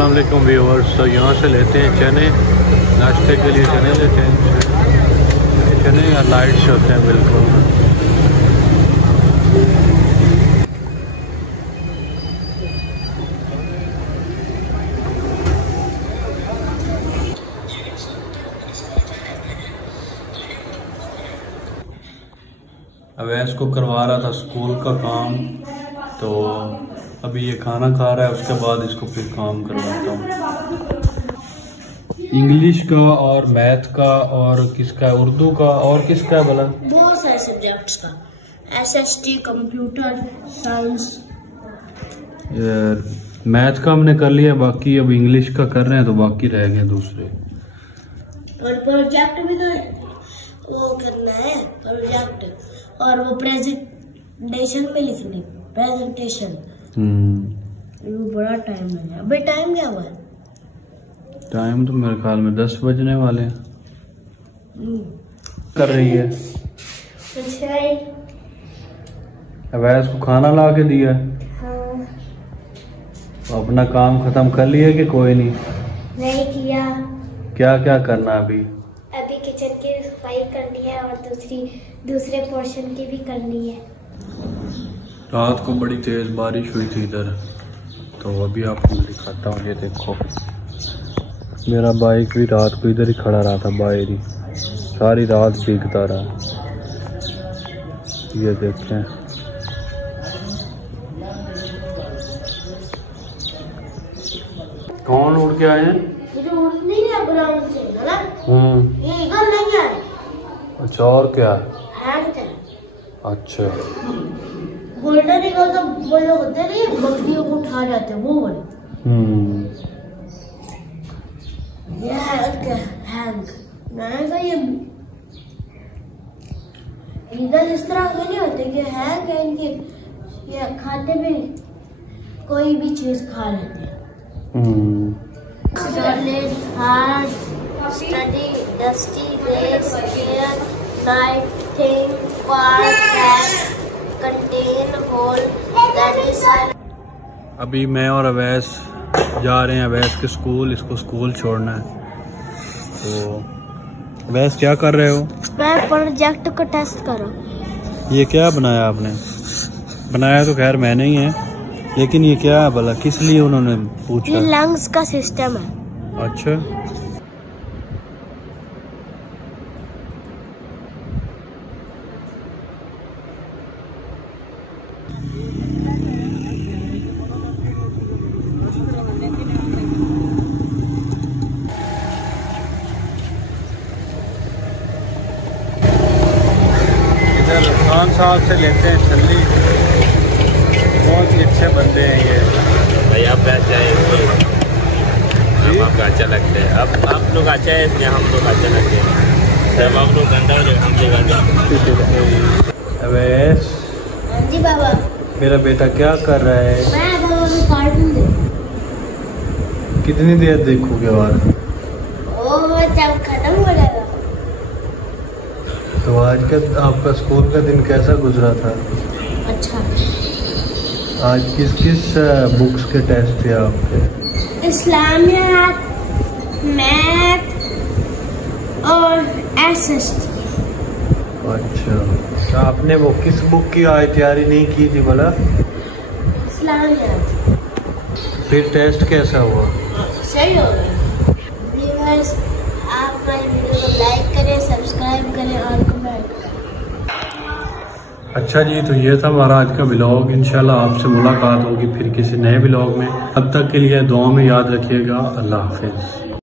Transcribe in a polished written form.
अस्सलाम वालेकुम व्यूअर्स। तो यहाँ से लेते हैं चने, नाश्ते के लिए चने लेते हैं। चने या लाइट्स होते हैं बिल्कुल। अवैस को करवा रहा था स्कूल का काम, तो अभी ये खाना खा रहा है, उसके बाद इसको फिर काम करवाता हूँ। इंग्लिश का और मैथ का और किसका, उर्दू का और किसका है भला? बहुत सारे सब्जेक्ट्स का, SST, कंप्यूटर साइंस। मैथ का हमने कर लिया, बाकी अब इंग्लिश का कर रहे हैं, तो बाकी रह गए दूसरे। और प्रोजेक्ट भी तो वो करना है, प्रोजेक्ट और वो प्रेजेंटेशन में लिखनी, प्रेजेंटेशन। वो बड़ा टाइम है। अभी टाइम क्या हुआ? टाइम तो मेरे ख्याल में 10 बजने वाले हैं। कर रही है अवैस को खाना ला के दिया। हाँ। तो अपना काम खत्म कर लिया कि कोई नहीं? नहीं किया। क्या क्या करना अभी? अभी किचन की सफाई करनी है और दूसरे पोर्शन की भी करनी है। रात को बड़ी तेज बारिश हुई थी इधर, तो अभी आपको दिखाता हूँ। ये देखो, मेरा बाइक भी रात को इधर ही खड़ा रहा था, बाहर ही सारी रात भीगता रहा। ये देखें, कौन उड़ के आए हैं? ये इधर नहीं आए। अच्छा, और क्या? अच्छा, गोल्डन ईगल तो वो लोग होते नहीं, बकरियों को उठा जाते हैं, वो वाले। ये हैंग ये ईगल इस तरह के नहीं होते कि है कि इनके ये खाते भी कोई भी चीज खा लेते हैं। Study, dusty, race, care, night, thing, park, contain, hole, that is. अभी मैं और अवैस जा रहे हैं अवैस के स्कूल। इसको स्कूल छोड़ना है। तो अवैस क्या कर रहे हो? मैं प्रोजेक्ट को टेस्ट कर रहा हूँ। ये क्या बनाया आपने? बनाया तो खैर मैंने ही है, लेकिन ये क्या है भला, किस लिए उन्होंने पूछा? ये लंग्स का सिस्टम है। अच्छा, खान साहब से लेते हैं छल्ली। बहुत ही अच्छे बंदे हैं ये भाई। आप बैठ जाए, हम आपका अच्छा लगता है। अब आप लोग अच्छा है, इसमें हम लोग अच्छा लगते हैं। जब आप लोग गंदा हो जाए हम लोग गंदा। अवैस। जी बाबा। मेरा बेटा क्या कर रहा है? मैं बाबा भी कार्टून देख। कितनी देर देखोगे? और जब खत्म हो जाएगा। तो आज का आपका स्कूल का दिन कैसा गुजरा था? अच्छा। आज किस किस बुक्स के टेस्ट थे आपके? इस्लामियात, मैथ और SST। अच्छा, तो आपने वो किस बुक की आज तैयारी नहीं की थी भला? इस्लामियात। फिर टेस्ट कैसा हुआ? सही हो गया। व्यूअर्स, आप हमारी वीडियो को लाइक करें, सब्सक्राइब करें और कमेंट करें। अच्छा जी, तो ये था हमारा आज का व्लॉग। इंशाल्लाह आपसे मुलाकात होगी फिर किसी नए व्लॉग में। तब तक के लिए दुआ में याद रखिएगा। अल्लाह हाफिज।